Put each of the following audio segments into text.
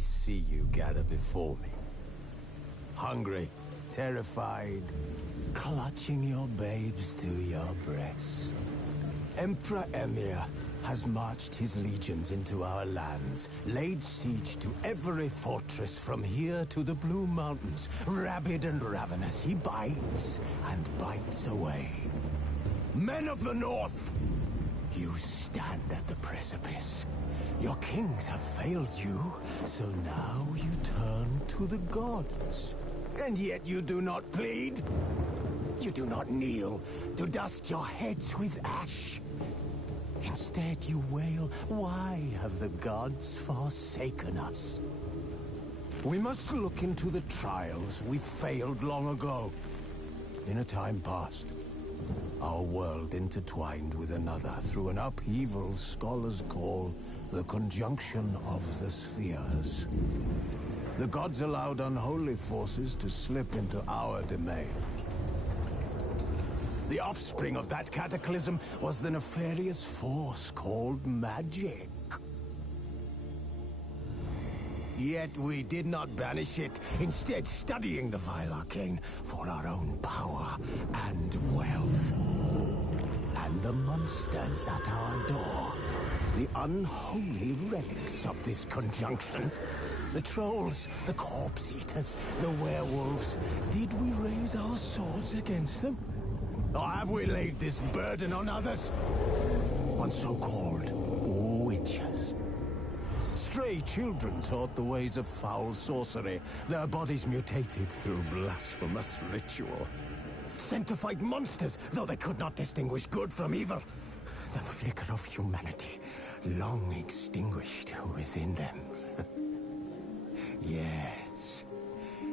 see you gather before me. Hungry, terrified, clutching your babes to your breast. Emperor Emir has marched his legions into our lands, laid siege to every fortress from here to the Blue Mountains. Rabid and ravenous, he bites and bites away. Men of the North, you stand at the precipice. Your kings have failed you, so now you turn to the gods. And yet you do not plead. You do not kneel to dust your heads with ash. Instead you wail, why have the gods forsaken us? We must look into the trials we failed long ago. In a time past, our world intertwined with another through an upheaval scholars call the conjunction of the spheres. The gods allowed unholy forces to slip into our domain. The offspring of that cataclysm was the nefarious force called magic. Yet we did not banish it, instead studying the vile arcane for our own power and wealth. And the monsters at our door, the unholy relics of this conjunction. The trolls, the corpse eaters, the werewolves. Did we raise our swords against them? Or have we laid this burden on others? On so-called witches. Stray children taught the ways of foul sorcery, their bodies mutated through blasphemous ritual. Sent to fight monsters, though they could not distinguish good from evil. The flicker of humanity, long extinguished within them. Yes,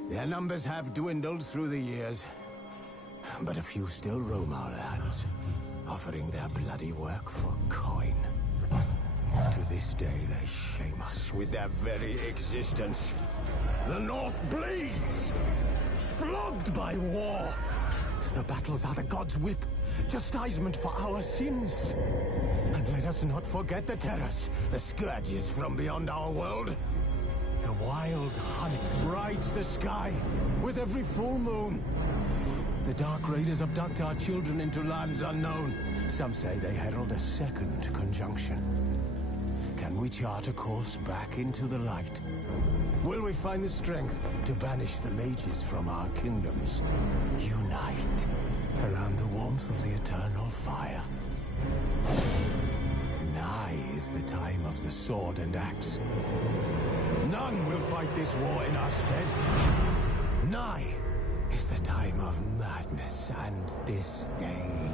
their numbers have dwindled through the years. But a few still roam our lands, offering their bloody work for coin. To this day, they shame us with their very existence. The North bleeds, flogged by war. The battles are the gods' whip, chastisement for our sins. And let us not forget the terrors, the scourges from beyond our world. The wild hunt rides the sky with every full moon. The Dark Raiders abduct our children into lands unknown. Some say they herald a second conjunction. Can we chart a course back into the light? Will we find the strength to banish the mages from our kingdoms? Unite around the warmth of the eternal fire. Nigh is the time of the sword and axe. None will fight this war in our stead. Nigh is the time of madness and disdain.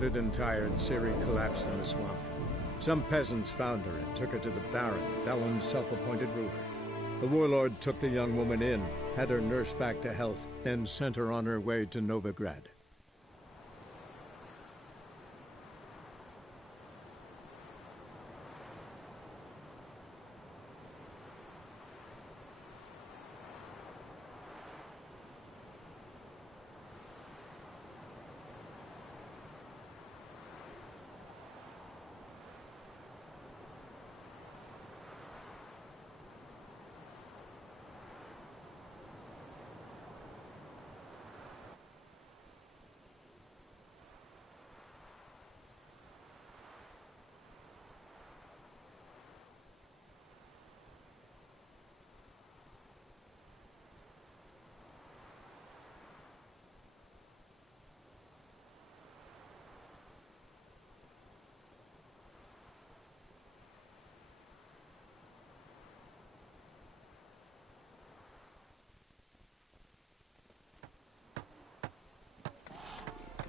Wounded and tired, Ciri collapsed in the swamp. Some peasants found her and took her to the Baron, Valen's self-appointed ruler. The warlord took the young woman in, had her nursed back to health, then sent her on her way to Novigrad.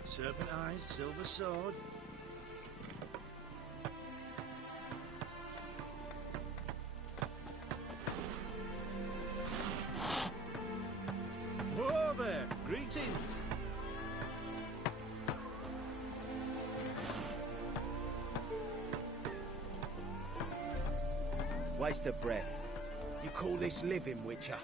Serpent eyes, silver sword. Whoa there! Greetings! Waste of breath. You call this living, Witcher?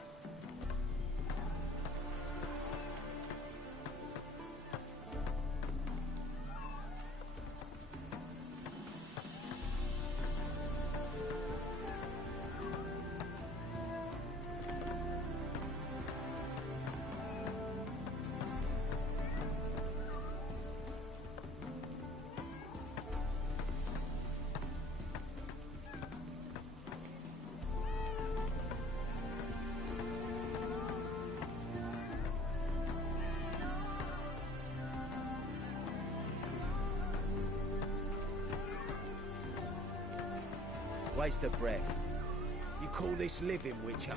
Waste of breath. You call this living, Witcher?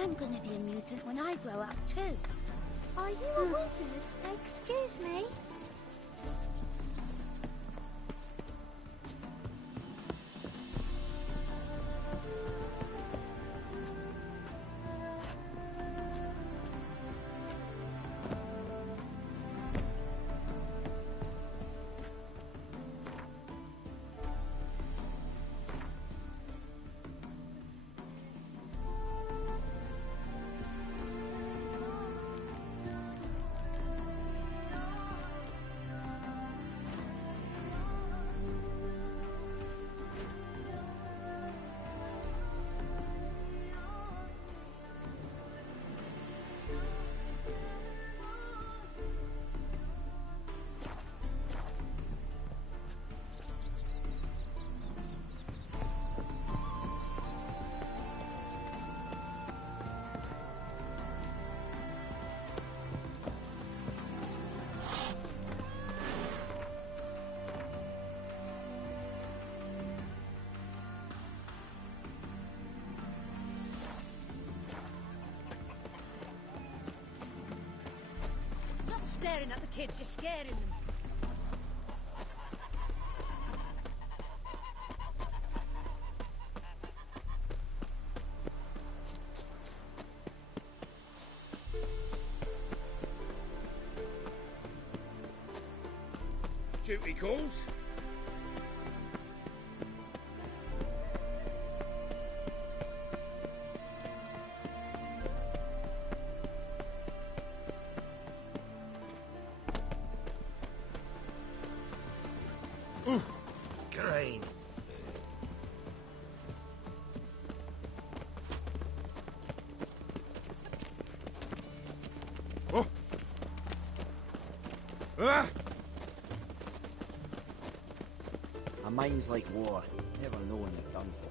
I'm gonna be a mutant when I grow up too. Are you a wizard? Excuse me? staring at the kids, you're scaring them. Duty calls. Green. Oh. Ah. A mind's like water. Never know when they're done for.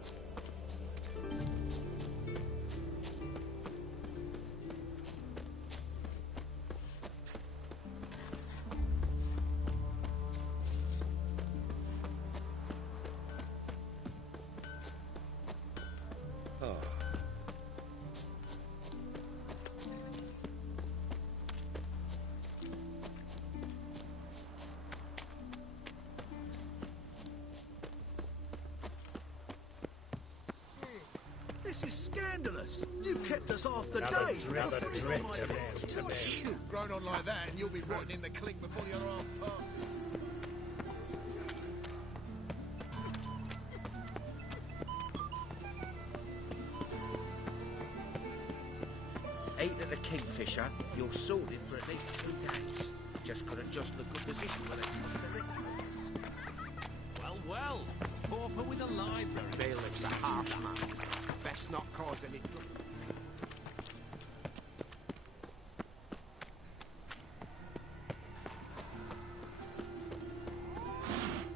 This is scandalous. You've kept us half the Another day. drift to them. Grown on like that, and you'll be rotting in the clink before the other half passes. Ate at the Kingfisher, you're sorted for at least 2 days. Just got to adjust the good position where they cross the ring. Well, pauper with a library. Bailiff's a harsh man. Best not cause any trouble.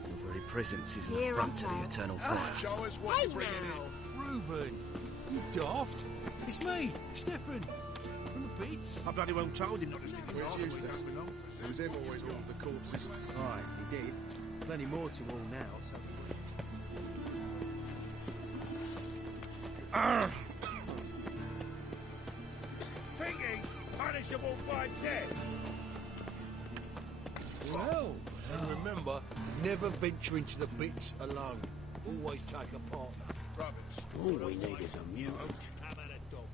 Your very presence is an Here affront I to go. the eternal fire. Show us what Hey you're bringing now. Reuben, you daft. It's me, Stefan, from the Beats. I bloody well told him not to stick his Where's arse where he Eustace? don't belong. It was him always ordered the corpses. Aye, he did. Plenty more to all now, so... Thinking punishable by death. Well, and remember, never venture into the Beats alone. Always take a partner. Rubbish. All we need is a mutant. How about a dog?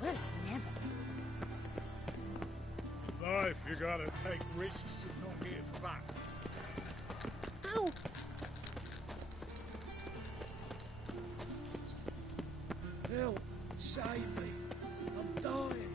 Well, never. Life, you gotta take risks and not get fat. Ow! Help! Save me! I'm dying!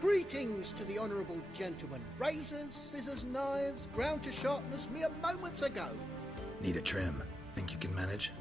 Greetings to the honourable gentleman. Razors, scissors, knives, ground to sharpness mere moments ago. Need a trim. Think you can manage?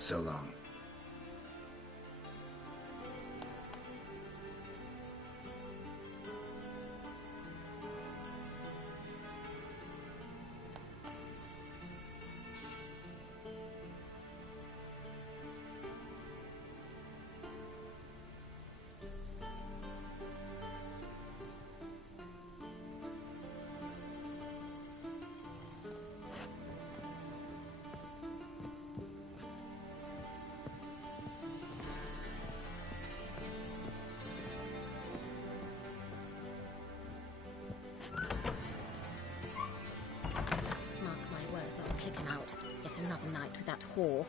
So long. Kick him out. Yet another night with that whore.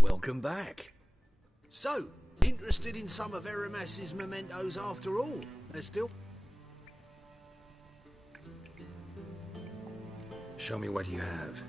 Welcome back. So, interested in some of Aramas's mementos after all? They're still... Show me what you have.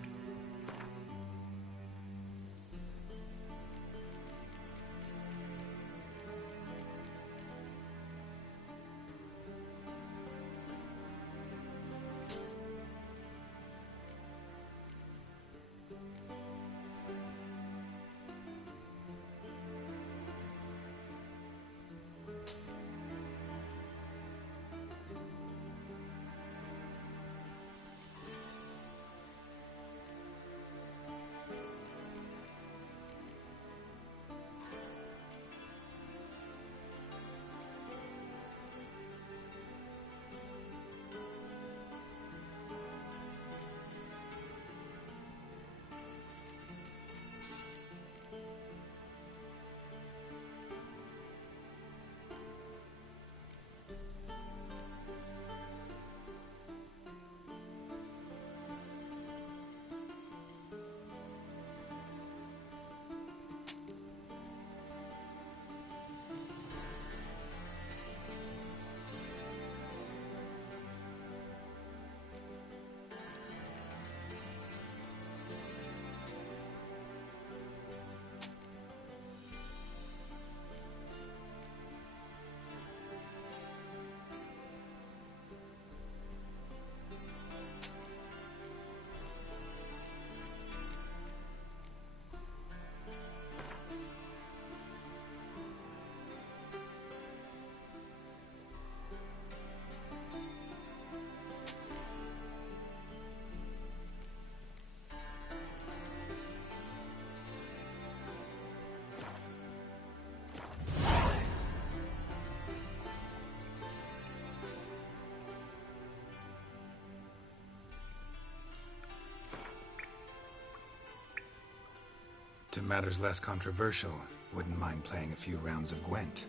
To matters less controversial, wouldn't mind playing a few rounds of Gwent.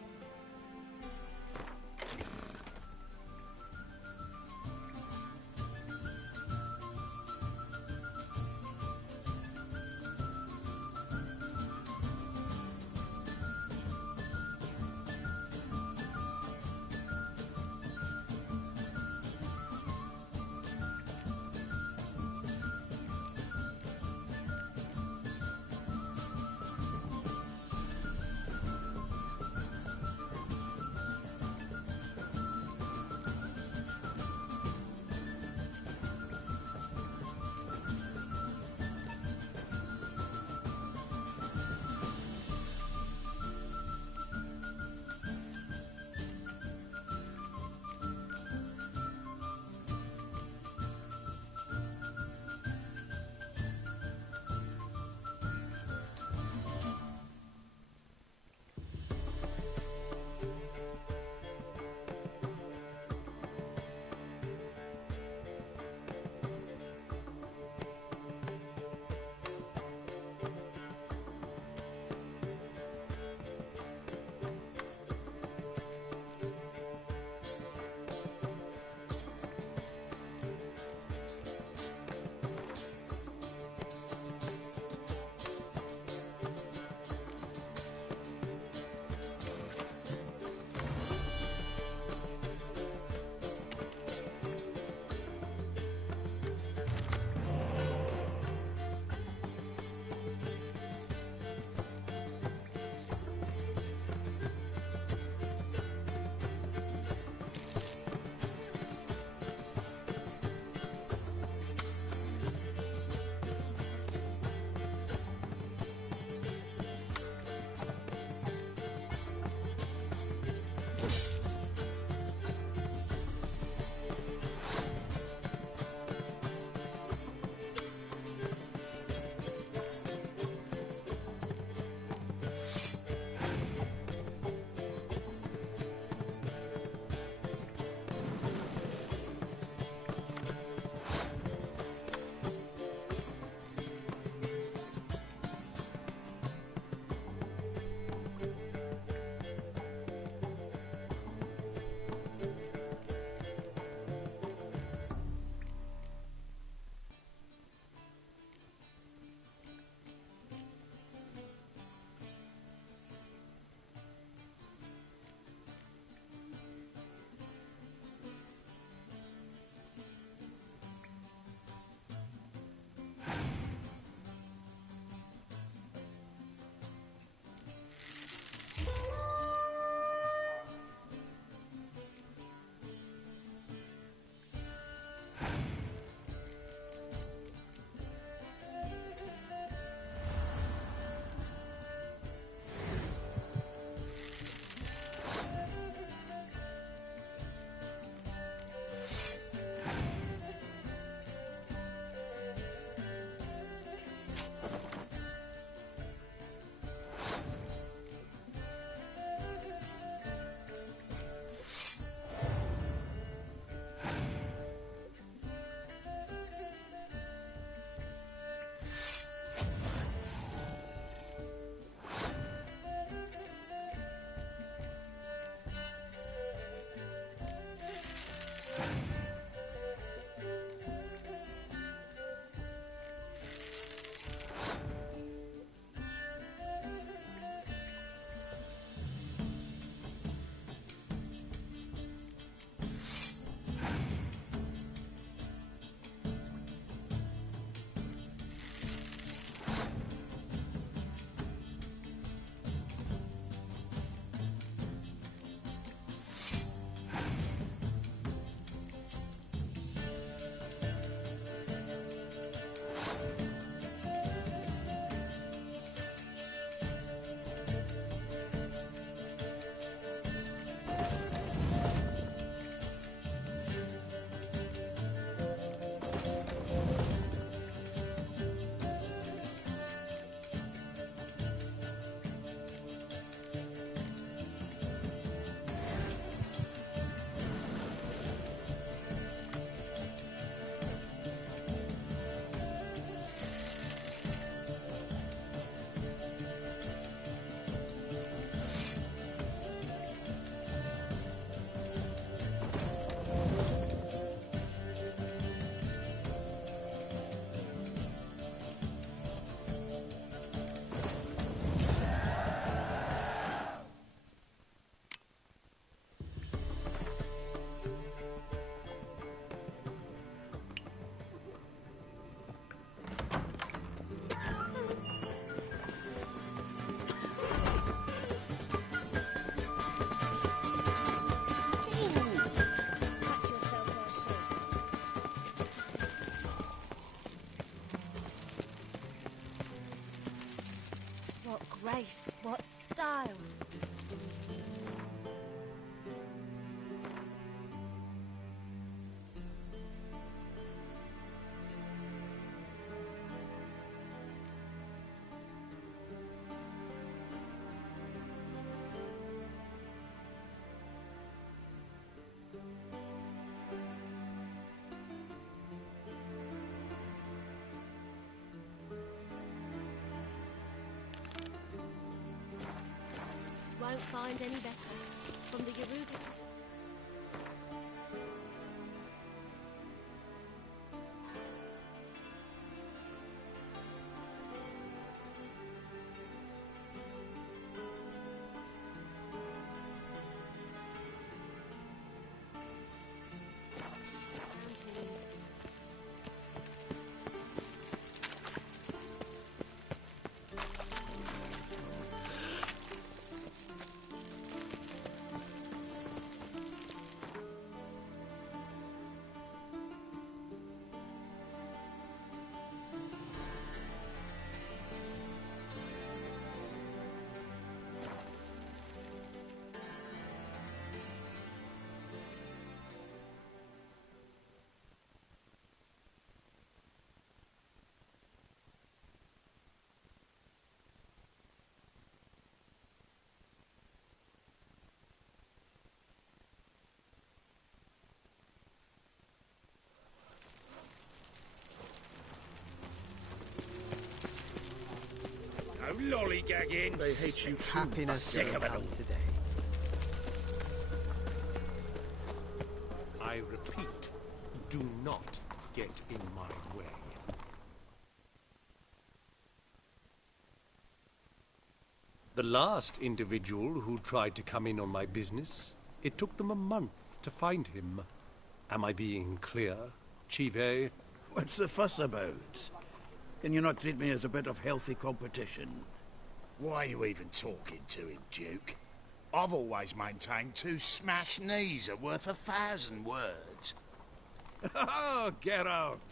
won't find any better. From the Yoruba. No lollygagging. They hate you too. Happiness sick of it all today. I repeat, do not get in my way. The last individual who tried to come in on my business, it took them a month to find him. Am I being clear, Chive? What's the fuss about? Can you not treat me as a bit of healthy competition? Why are you even talking to him, Duke? I've always maintained 2 smashed knees are worth 1,000 words. Oh, get out!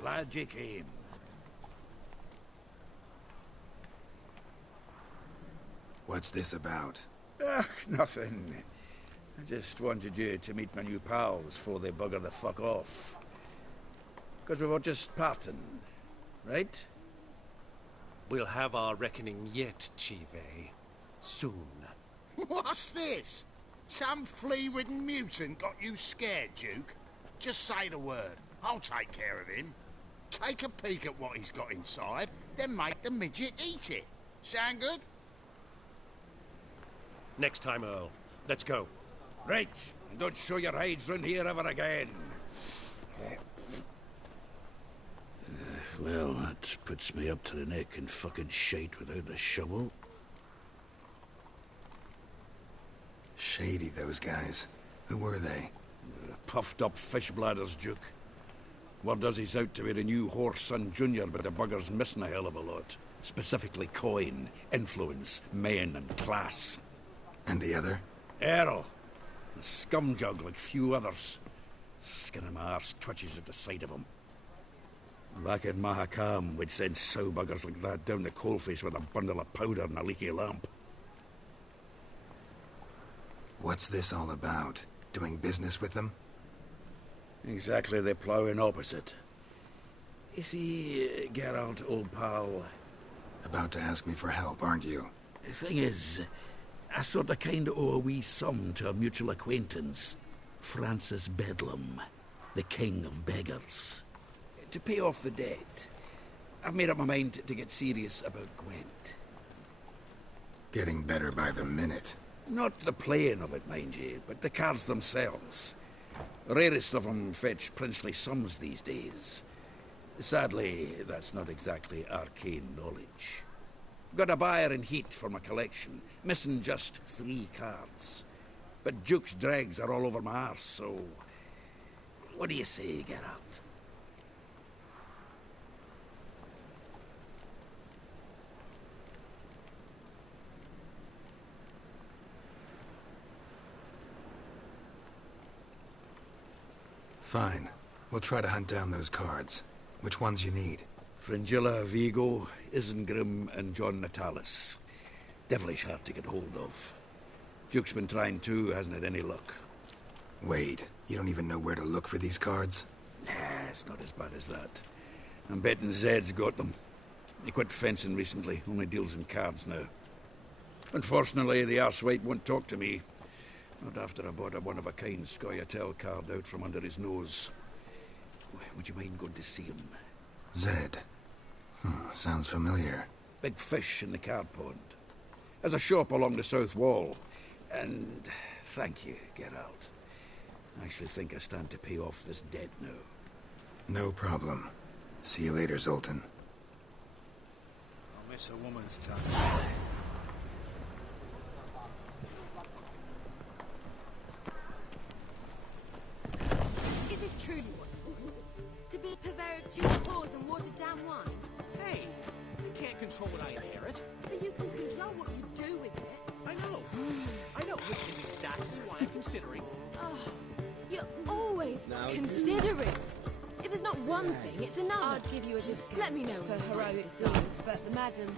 Glad you came. What's this about? Nothing. I just wanted you to meet my new pals before they bugger the fuck off. Because we were just parting, right? We'll have our reckoning yet, Chive. Soon. What's this? Some flea-ridden mutant got you scared, Duke? Just say the word. I'll take care of him. Take a peek at what he's got inside, then make the midget eat it. Sound good? Next time, Earl. Let's go. Right. And don't show your hides round here ever again. Well, that puts me up to the neck in fucking shite without the shovel. Shady, those guys. Who were they? Puffed up fish bladders, Duke. Word does he's out to be the new Horse-son Junior, but the bugger's missing a hell of a lot. Specifically coin, influence, men, and class. And the other? Errol. A scumjug like few others. Skin of my arse twitches at the sight of him. Back in Mahakam, we'd send sow buggers like that down the coalface with a bundle of powder and a leaky lamp. What's this all about? Doing business with them? Exactly the ploughing opposite. You see, Geralt, old pal... About to ask me for help, aren't you? The thing is, I sort of kind of owe a wee sum to a mutual acquaintance. Francis Bedlam, the king of beggars. To pay off the debt, I've made up my mind to get serious about Gwent. Getting better by the minute. Not the playing of it, mind you, but the cards themselves. The rarest of them fetch princely sums these days. Sadly, that's not exactly arcane knowledge. Got a buyer in heat for my collection, missing just 3 cards. But Duke's dregs are all over my arse, so... What do you say, Geralt? Fine. We'll try to hunt down those cards. Which ones you need? Fringilla, Vigo, Isengrim, and John Natalis. Devilish hard to get hold of. Duke's been trying too, hasn't had any luck. Wait, you don't even know where to look for these cards? Nah, it's not as bad as that. I'm betting Zed's got them. He quit fencing recently, only deals in cards now. Unfortunately, the arsewite won't talk to me. Not after I bought a one-of-a-kind Scoia'tael card out from under his nose. Would you mind going to see him? Zed. Sounds familiar. Big fish in the card pond. There's a shop along the south wall. And thank you, Geralt. I actually think I stand to pay off this debt now. No problem. See you later, Zoltan. I'll miss a woman's tongue. Is this truly what you want? To be a purveyor of cheap whores and watered-down wine? Hey, I can't control what I inherit. But you can control what you do with it. I know, which is exactly why I'm considering. Oh, you're always considering. If there's not one thing, it's another. I'd give you a discount. Let me know for when heroic you decide. deeds, but the madam,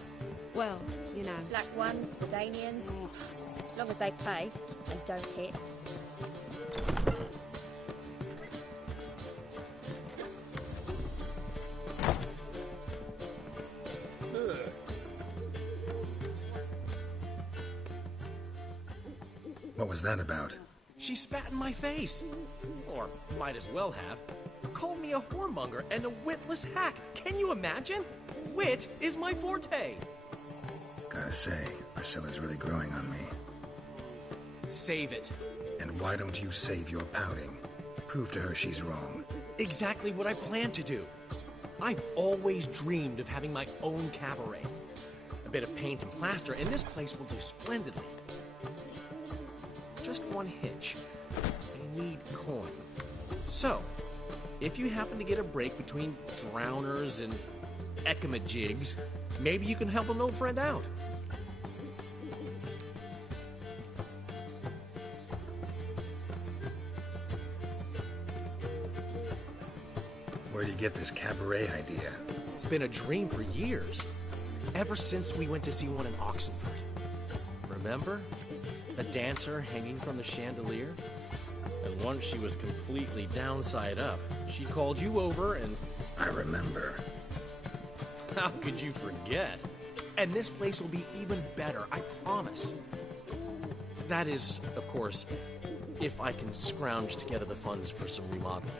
well, you know. Black ones, Redanians, as long as they pay and don't hit. What was that about? She spat in my face. Or might as well have. Called me a whoremonger and a witless hack. Can you imagine? Wit is my forte. Gotta say, Priscilla's really growing on me. Save it. And why don't you save your pouting? Prove to her she's wrong. Exactly what I plan to do. I've always dreamed of having my own cabaret. A bit of paint and plaster, and this place will do splendidly. Just one hitch. I need coin. So, if you happen to get a break between drowners and ecamajigs, maybe you can help an old friend out. Where do you get this cabaret idea? It's been a dream for years. Ever since we went to see one in Oxenford. Remember? The dancer hanging from the chandelier? And once she was completely downside up, she called you over and... I remember. How could you forget? And this place will be even better, I promise. That is, of course, if I can scrounge together the funds for some remodeling.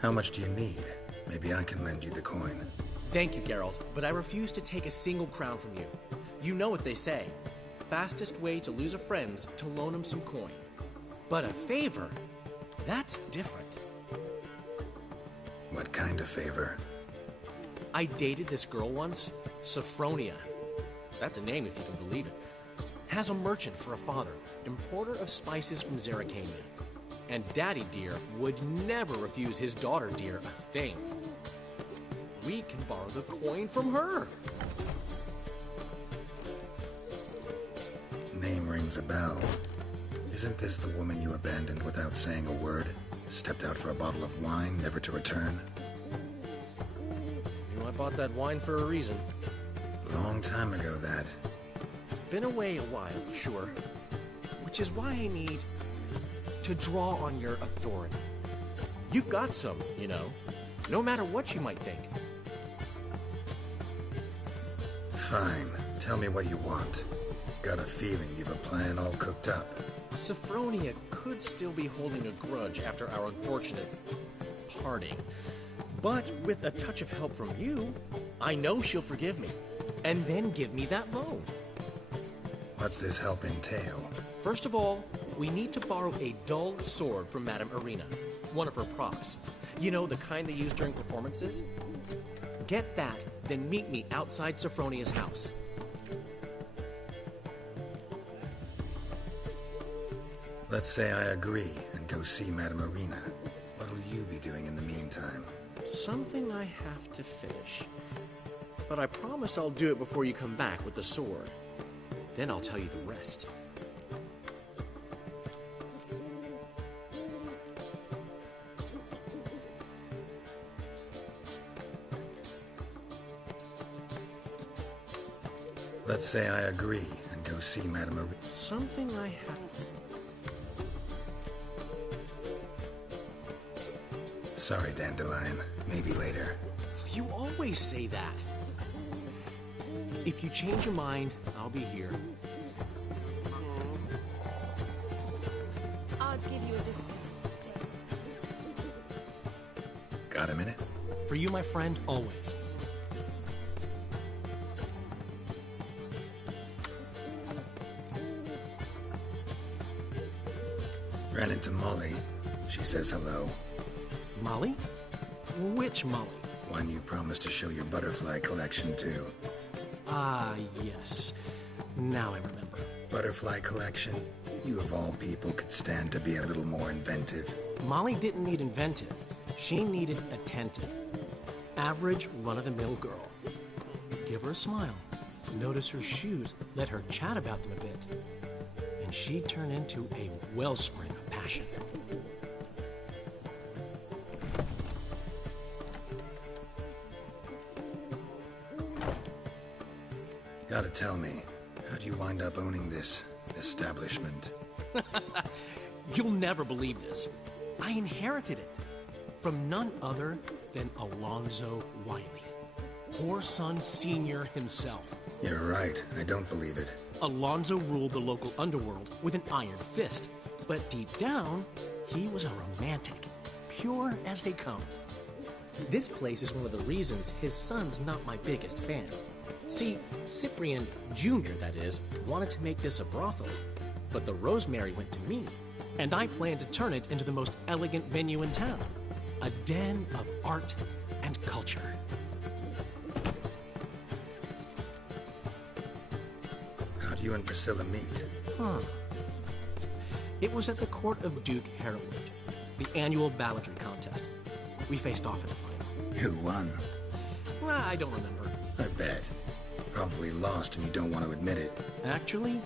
How much do you need? Maybe I can lend you the coin. Thank you, Geralt, but I refuse to take a single crown from you. You know what they say. Fastest way to lose a friend's to loan him some coin. But a favor? That's different. What kind of favor? I dated this girl once, Sophronia. That's a name if you can believe it. Has a merchant for a father, importer of spices from Zerrikania. And Daddy Dear would never refuse his daughter Dear a thing. We can borrow the coin from her. Name rings a bell. Isn't this the woman you abandoned without saying a word? Stepped out for a bottle of wine, never to return? You know, I bought that wine for a reason. Long time ago, that. Been away a while, sure. Which is why I need to draw on your authority. You've got some, you know, no matter what you might think. Fine. Tell me what you want. Got a feeling you've a plan all cooked up. Sophronia could still be holding a grudge after our unfortunate parting. But with a touch of help from you, I know she'll forgive me. And then give me that loan. What's this help entail? First of all, we need to borrow a dull sword from Madame Irina, one of her props. You know, the kind they use during performances? Get that, then meet me outside Sophronia's house. Let's say I agree and go see Madame Irina. What'll you be doing in the meantime? Something I have to finish. But I promise I'll do it before you come back with the sword. Then I'll tell you the rest. Let's say I agree and go see Madame Irina. Something I have... Sorry, Dandelion. Maybe later. You always say that. If you change your mind, I'll be here. give you a discount. Got a minute? For you, my friend, always. Ran into Molly. She says hello. Molly? Which Molly? One you promised to show your butterfly collection to. Ah, yes. Now I remember. Butterfly collection? You of all people could stand to be a little more inventive. Molly didn't need inventive. She needed attentive. Average, run-of-the-mill girl. Give her a smile. Notice her shoes. Let her chat about them a bit. And she'd turn into a wellspring of passion. Gotta tell me, how'd you wind up owning this establishment? You'll never believe this. I inherited it from none other than Alonzo Wiley, Whoreson Sr. himself. You're right, I don't believe it. Alonzo ruled the local underworld with an iron fist, but deep down, he was a romantic, pure as they come. This place is one of the reasons his son's not my biggest fan. See, Cyprian Jr., that is, wanted to make this a brothel, but the Rosemary went to me, and I planned to turn it into the most elegant venue in town, a den of art and culture. How'd you and Priscilla meet? It was at the court of Duke Harold, the annual balladry contest. We faced off in the final. Who won? I don't remember. I bet. Probably lost and you don't want to admit it. Actually,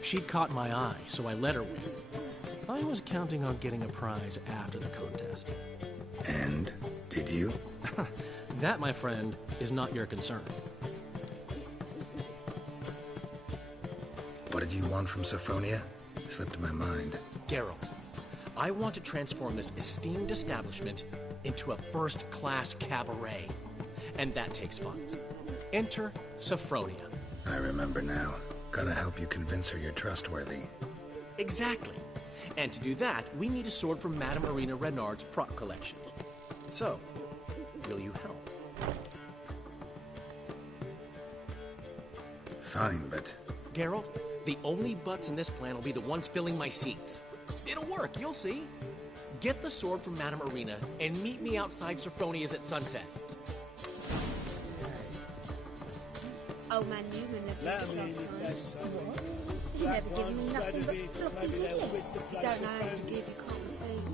she'd caught my eye, so I let her win. I was counting on getting a prize after the contest. And? Did you? That, my friend, is not your concern. What did you want from Sophronia? Slipped my mind. Geralt, I want to transform this esteemed establishment into a first-class cabaret. And that takes funds. Enter Sophronia. I remember now. Gotta help you convince her you're trustworthy. Exactly. And to do that, we need a sword from Madame Irina Renard's prop collection. So, will you help? Fine, but... Geralt, the only butts in this plan will be the ones filling my seats. It'll work, you'll see. Get the sword from Madame Irina and meet me outside Sophronia's at sunset. Old man Newman left me this last time. You never given me nothing but floppy, did you? You don't know how to give, you can't receive.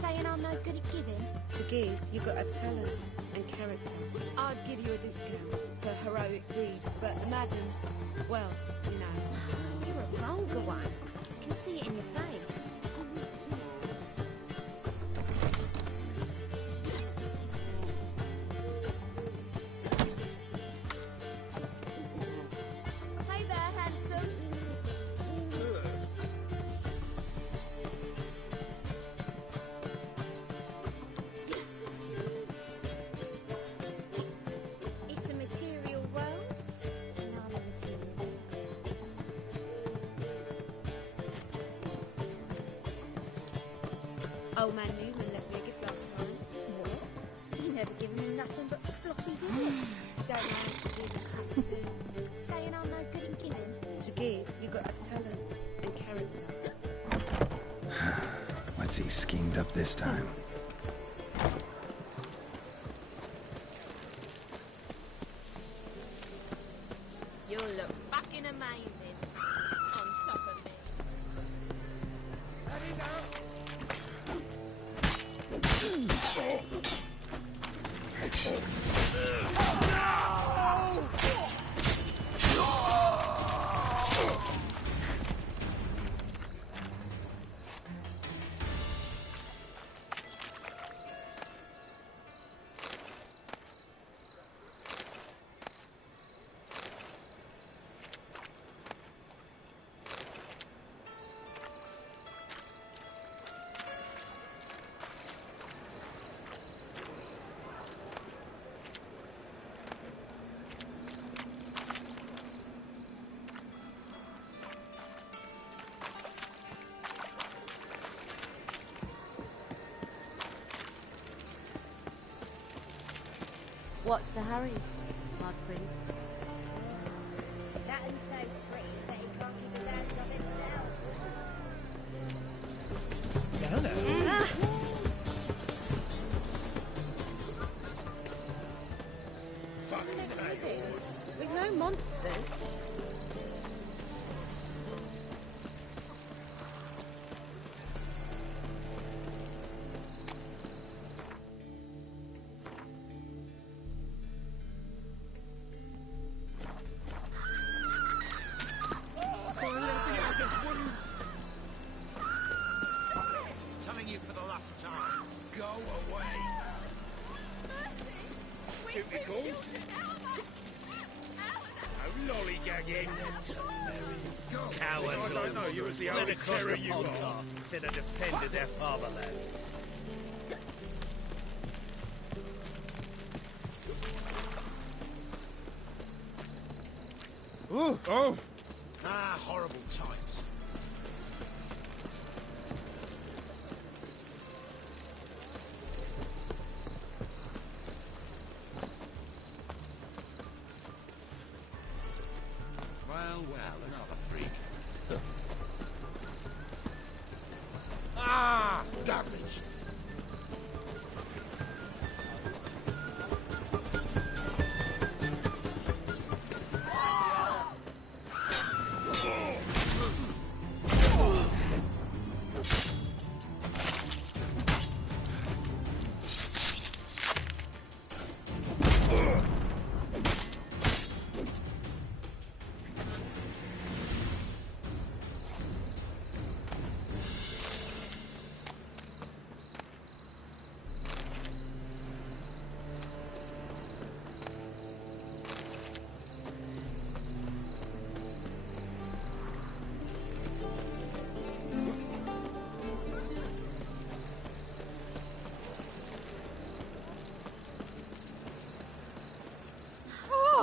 Saying I'm no good at giving? To give, you got to have talent and character. I'd give you a discount for heroic deeds, but madam, well, you know. You're a vulgar one. I can see it in your face. Hey there, handsome. It's a material world, and I'm a material. Old man Newman left me a gift last time. What? You never given me nothing but floppy, did you? You don't know how to give, you can't receive. Saying I'm no good at giving? To give, you got to have talent and character. What's he schemed up this time? You'll look fucking amazing on top of me. What's the hurry, my prince? That so free that he can't keep his hands on himself. No, no. We've no monsters. Telling you for the last time. Go away. Tupicles. No lollygagging. Cowards I don't know you as the fled only across terror the you Pontar are. instead of defended their fatherland. Ooh. Oh! Ah, horrible times. Well, another freak. Ah! Damage!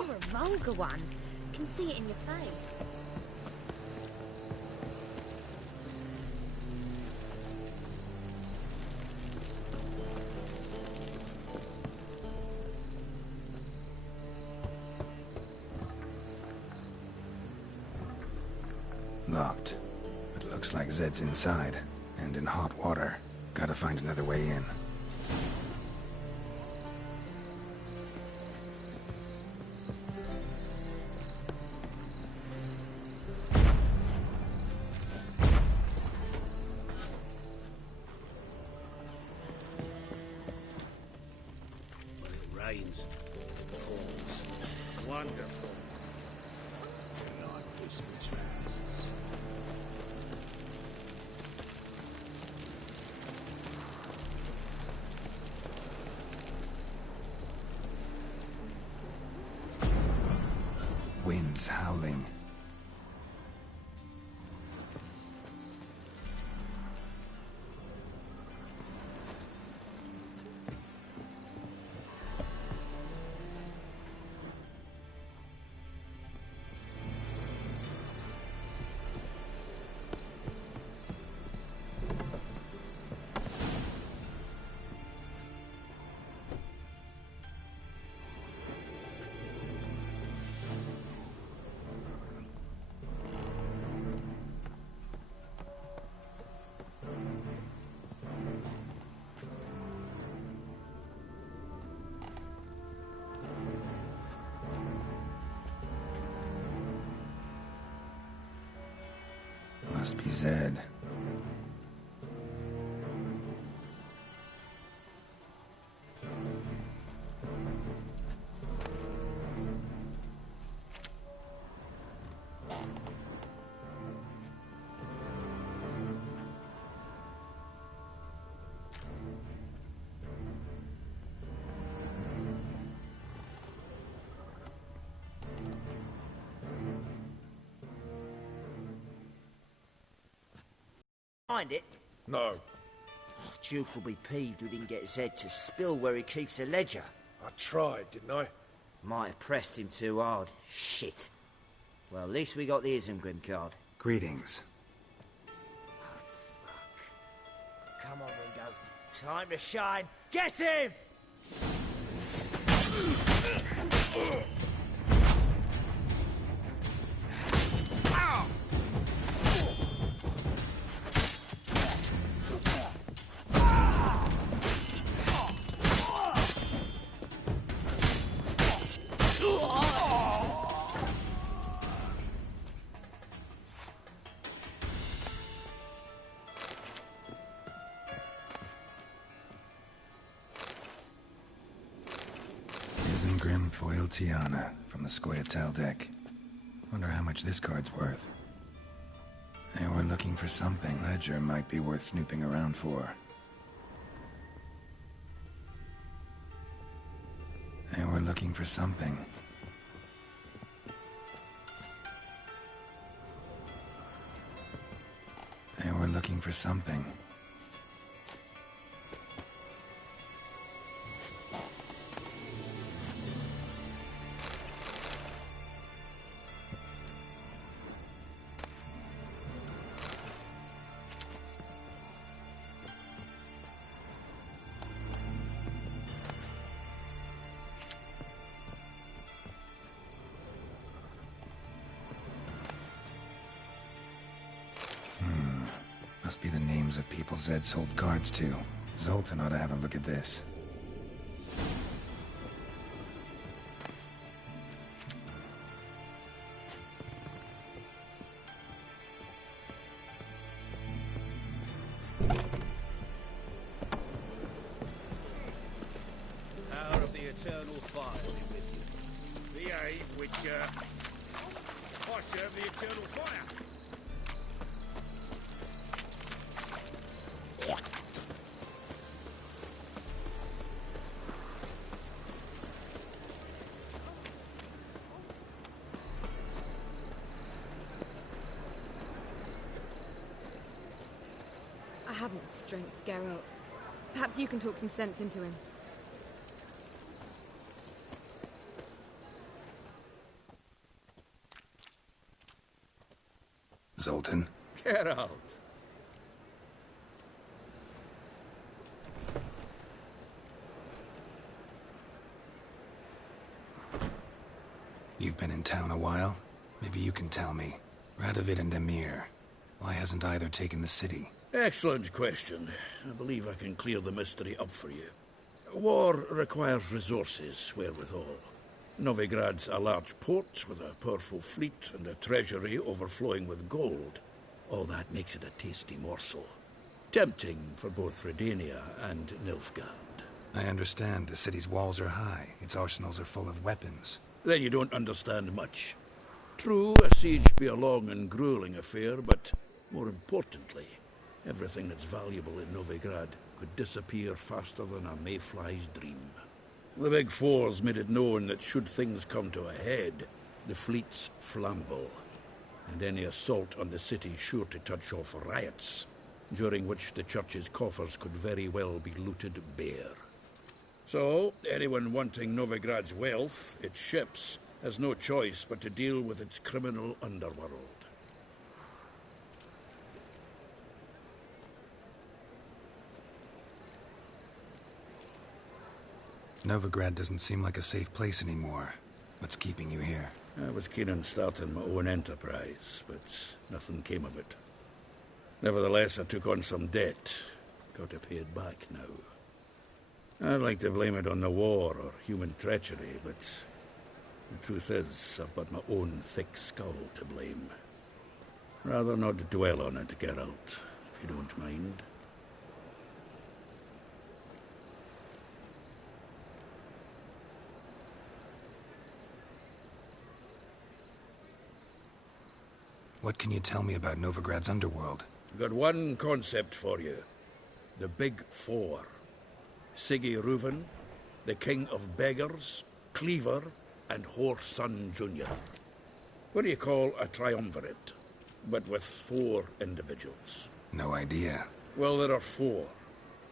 You're a vulgar one. Can see it in your face. Locked. But looks like Zed's inside, and in hot water. Gotta find another way in. When it rains, it pours. Wonderful. Like Witchmas trousers. Wind's howling. Must be Zed. Find it? No. Oh, Duke will be peeved we didn't get Zed to spill where he keeps the ledger. I tried, didn't I? Might have pressed him too hard. Shit. Well, at least we got the Isengrim card. Greetings. Come on, Ringo. Time to shine. Get him! Isengrim Foil Tiana from the Scoia'tael deck. Wonder how much this card's worth. Hey, we're looking for something. Ledger might be worth snooping around for. Hey, we're looking for something. Hey, we're looking for something. Must be the names of people Zed sold cards to. Zoltan ought to have a look at this. Power of the eternal fire be with you. The aid which, I serve the eternal fire. I haven't the strength, Geralt. Perhaps you can talk some sense into him. Zoltan? Geralt. You've been in town a while? Maybe you can tell me. Radovid and Emir. Why hasn't either taken the city? Excellent question. I believe I can clear the mystery up for you. War requires resources, wherewithal. Novigrad's a large port with a powerful fleet and a treasury overflowing with gold. All that makes it a tasty morsel. Tempting for both Redania and Nilfgaard. I understand. The city's walls are high. Its arsenals are full of weapons. Then you don't understand much. True, a siege be a long and grueling affair, but more importantly, everything that's valuable in Novigrad could disappear faster than a mayfly's dream. The Big Four's made it known that should things come to a head, the fleet's flammable, and any assault on the city's sure to touch off riots, during which the church's coffers could very well be looted bare. So, anyone wanting Novigrad's wealth, its ships, has no choice but to deal with its criminal underworld. Novigrad doesn't seem like a safe place anymore. What's keeping you here? I was keen on starting my own enterprise, but nothing came of it. Nevertheless, I took on some debt. Got to pay it back now. I'd like to blame it on the war or human treachery, but the truth is, I've got my own thick skull to blame. Rather not dwell on it, Geralt, if you don't mind. What can you tell me about Novigrad's underworld? Got one concept for you. The Big Four. Siggy Reuven, the King of Beggars, Cleaver, and Whoreson Jr. What do you call a triumvirate, but with 4 individuals? No idea. Well, there are 4,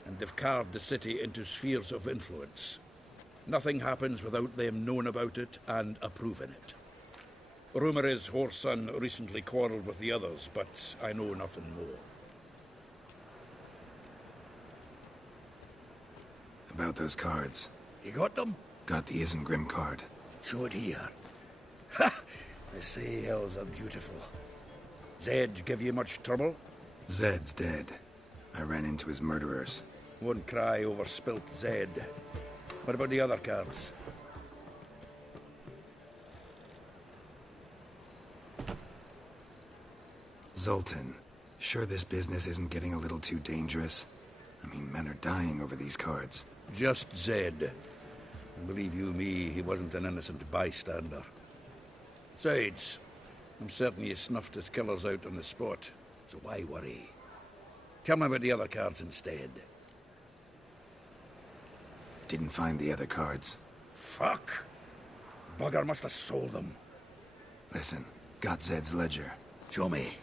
and they've carved the city into spheres of influence. Nothing happens without them knowing about it and approving it. Rumor is Whoreson recently quarreled with the others, but I know nothing more. About those cards. You got them? Got the Isengrim card. Show it here. Ha! The sea hills are beautiful. Zed give you much trouble? Zed's dead. I ran into his murderers. Won't cry over spilt Zed. What about the other cards? Zoltan, sure this business isn't getting a little too dangerous? I mean, men are dying over these cards. Just Zed. And believe you me, he wasn't an innocent bystander. Besides, I'm certain he snuffed his killers out on the spot, so why worry? Tell me about the other cards instead. Didn't find the other cards. Fuck! Bugger must have sold them. Listen, got Zed's ledger. Show me.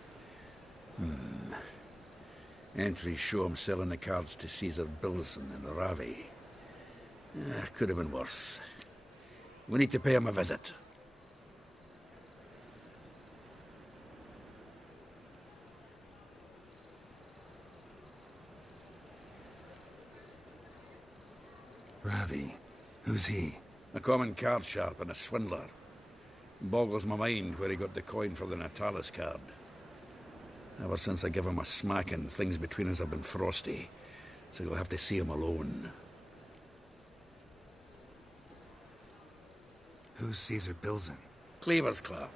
Entries show him selling the cards to Caesar Bilson in Ravi. Could have been worse. We need to pay him a visit. Ravi? Who's he? A common card sharp and a swindler. Boggles my mind where he got the coin for the Natalis card. Ever since I gave him a smacking, things between us have been frosty. So you'll have to see him alone. Who's Caesar Bilson? Cleaver's clerk.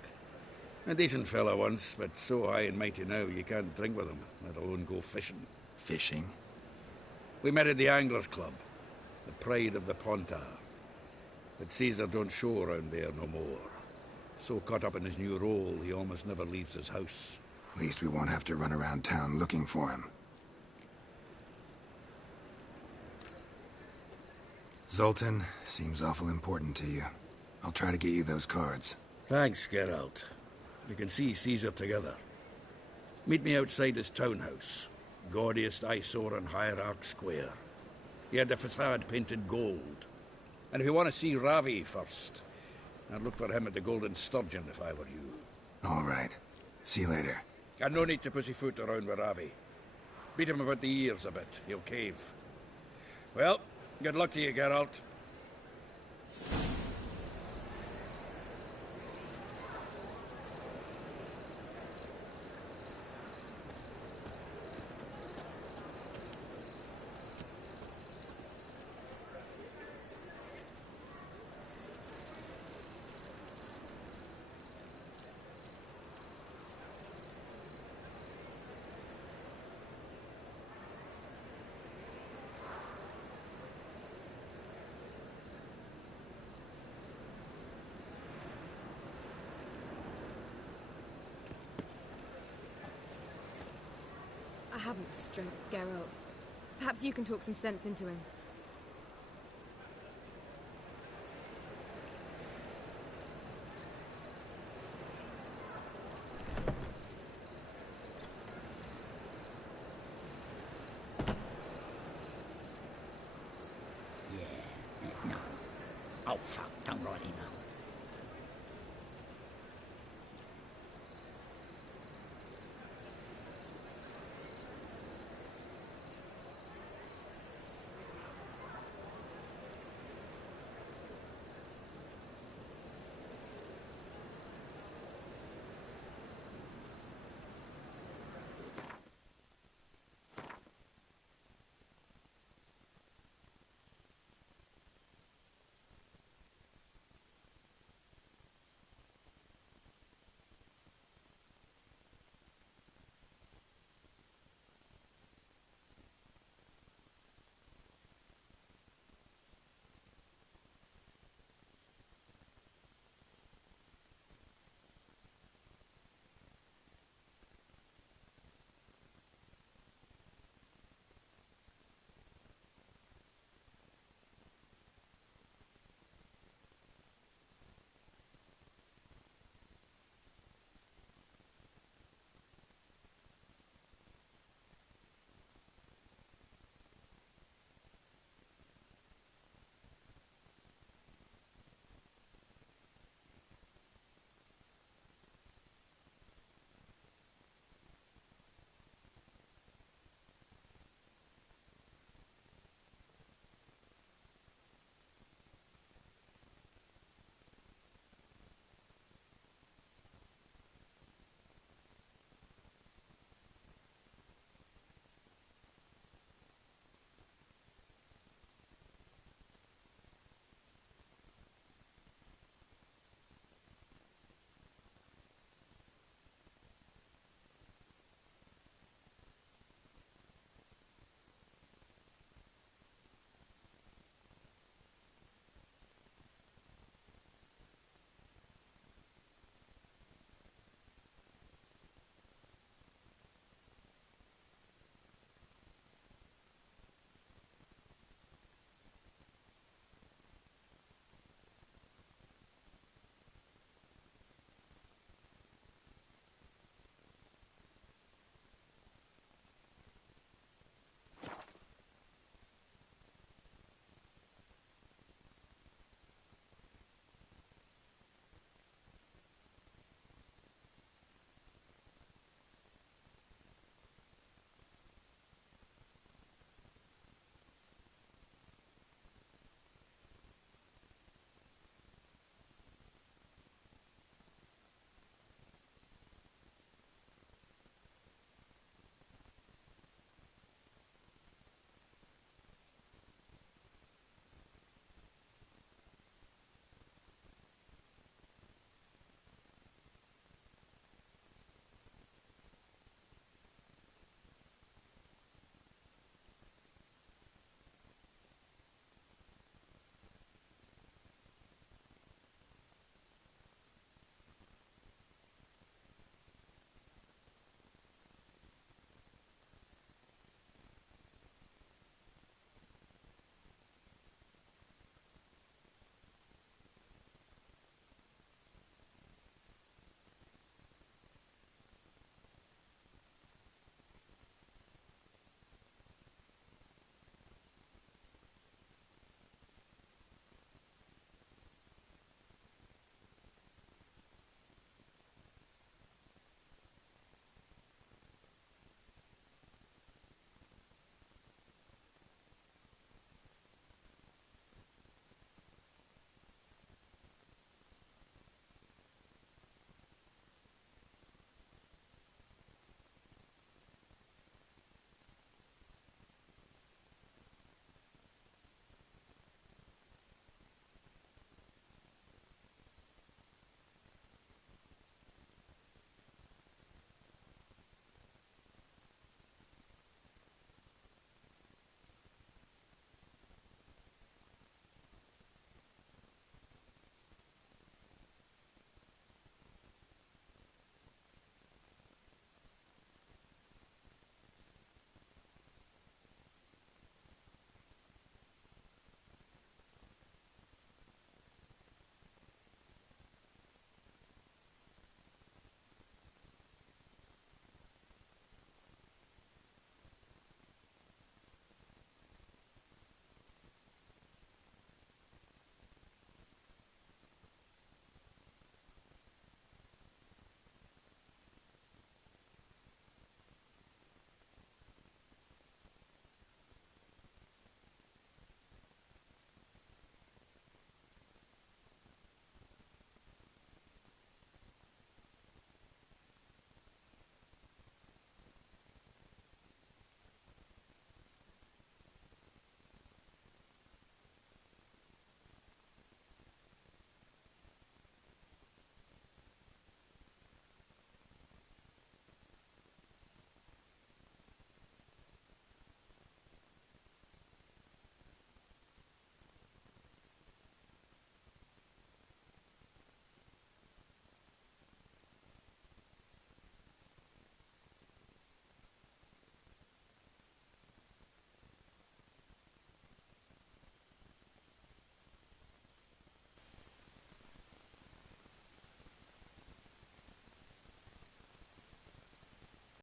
A decent fellow once, but so high and mighty now you can't drink with him, let alone go fishing. Fishing? We met at the Anglers Club, the pride of the Pontar. But Caesar don't show around there no more. So caught up in his new role, he almost never leaves his house. At least we won't have to run around town looking for him. Zoltan, seems awful important to you. I'll try to get you those cards. Thanks, Geralt. You can see Caesar together. Meet me outside his townhouse. Gaudiest eyesore on Hierarch Square. He had the facade painted gold. And if you want to see Ravi first, I'd look for him at the Golden Sturgeon if I were you. All right. See you later. And no need to pussyfoot around with Ravi. Beat him about the ears a bit. He'll cave. Well, good luck to you, Geralt. I haven't the strength, Geralt. Perhaps you can talk some sense into him. No. Oh, fuck, don't rightly know.